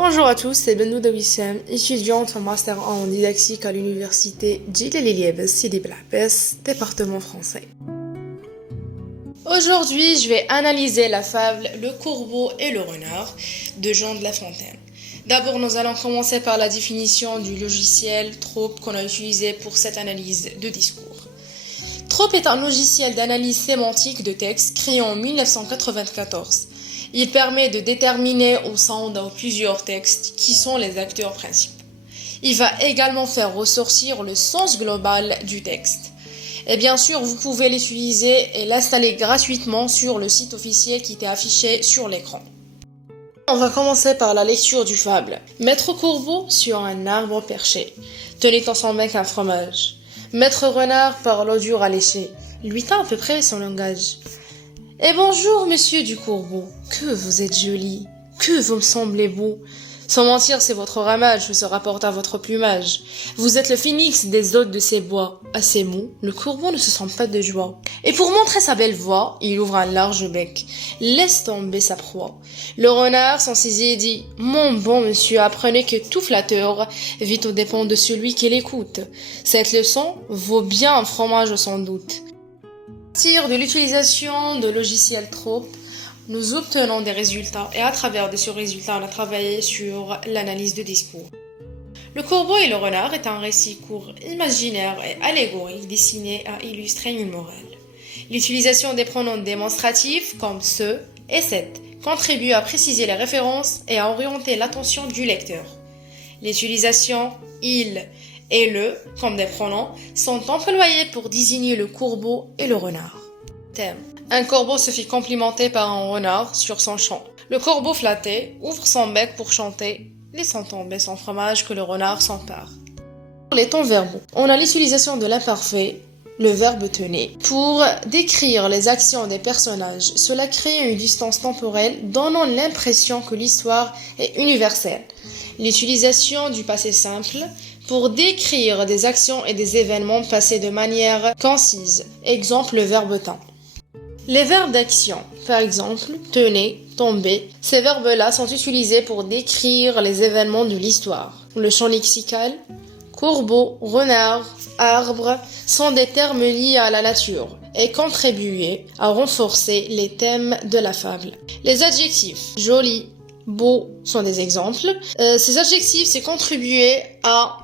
Bonjour à tous, c'est Benouda Wissem, étudiante en Master 1 en didactique à l'université Djilali Liebes, Sidi Belabès, département français. Aujourd'hui, je vais analyser la fable Le Corbeau et le Renard de Jean de La Fontaine. D'abord, nous allons commencer par la définition du logiciel Trope qu'on a utilisé pour cette analyse de discours. Trope est un logiciel d'analyse sémantique de texte créé en 1994. Il permet de déterminer au sein de plusieurs textes qui sont les acteurs principaux. Il va également faire ressortir le sens global du texte. Et bien sûr, vous pouvez l'utiliser et l'installer gratuitement sur le site officiel qui est affiché sur l'écran. On va commencer par la lecture du fable. Maître Corbeau sur un arbre perché tenait dans son bec un fromage. Maître Renard par l'eau dure à lécher, lui tint à peu près son langage. « Et bonjour, monsieur du Corbeau, que vous êtes joli, que vous me semblez beau. Sans mentir, c'est votre ramage que se rapporte à votre plumage. Vous êtes le phénix des hôtes de ces bois. » À ces mots, le Corbeau ne se sent pas de joie. Et pour montrer sa belle voix, il ouvre un large bec, laisse tomber sa proie. Le renard s'en saisit et dit « Mon bon monsieur, apprenez que tout flatteur vit aux dépens de celui qui l'écoute. Cette leçon vaut bien un fromage sans doute. » À partir de l'utilisation de logiciels Trope, nous obtenons des résultats et à travers de ces résultats, on a travaillé sur l'analyse de discours. Le Corbeau et le Renard est un récit court, imaginaire et allégorique destiné à illustrer une morale. L'utilisation des pronoms démonstratifs comme ce et cette contribue à préciser les références et à orienter l'attention du lecteur. L'utilisation il et le, comme des pronoms, sont employés pour désigner le corbeau et le renard. Thème. Un corbeau se fit complimenter par un renard sur son champ. Le corbeau flatté ouvre son bec pour chanter, laissant tomber son fromage que le renard s'empare. Pour les temps verbaux, on a l'utilisation de l'imparfait, le verbe tenait, pour décrire les actions des personnages. Cela crée une distance temporelle, donnant l'impression que l'histoire est universelle. L'utilisation du passé simple, pour décrire des actions et des événements passés de manière concise. Exemple, le verbe temps. Les verbes d'action, par exemple, tenez, tomber, ces verbes-là sont utilisés pour décrire les événements de l'histoire. Le champ lexical, corbeau, renard, arbre sont des termes liés à la nature et contribuent à renforcer les thèmes de la fable. Les adjectifs, joli, beau sont des exemples. Ces adjectifs, c'est contribuer à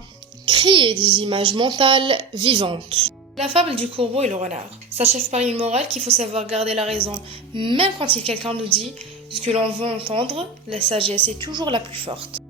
créer des images mentales vivantes. La fable du corbeau et le renard s'achève par une morale qu'il faut savoir garder la raison, même quand quelqu'un nous dit ce que l'on veut entendre, la sagesse est toujours la plus forte.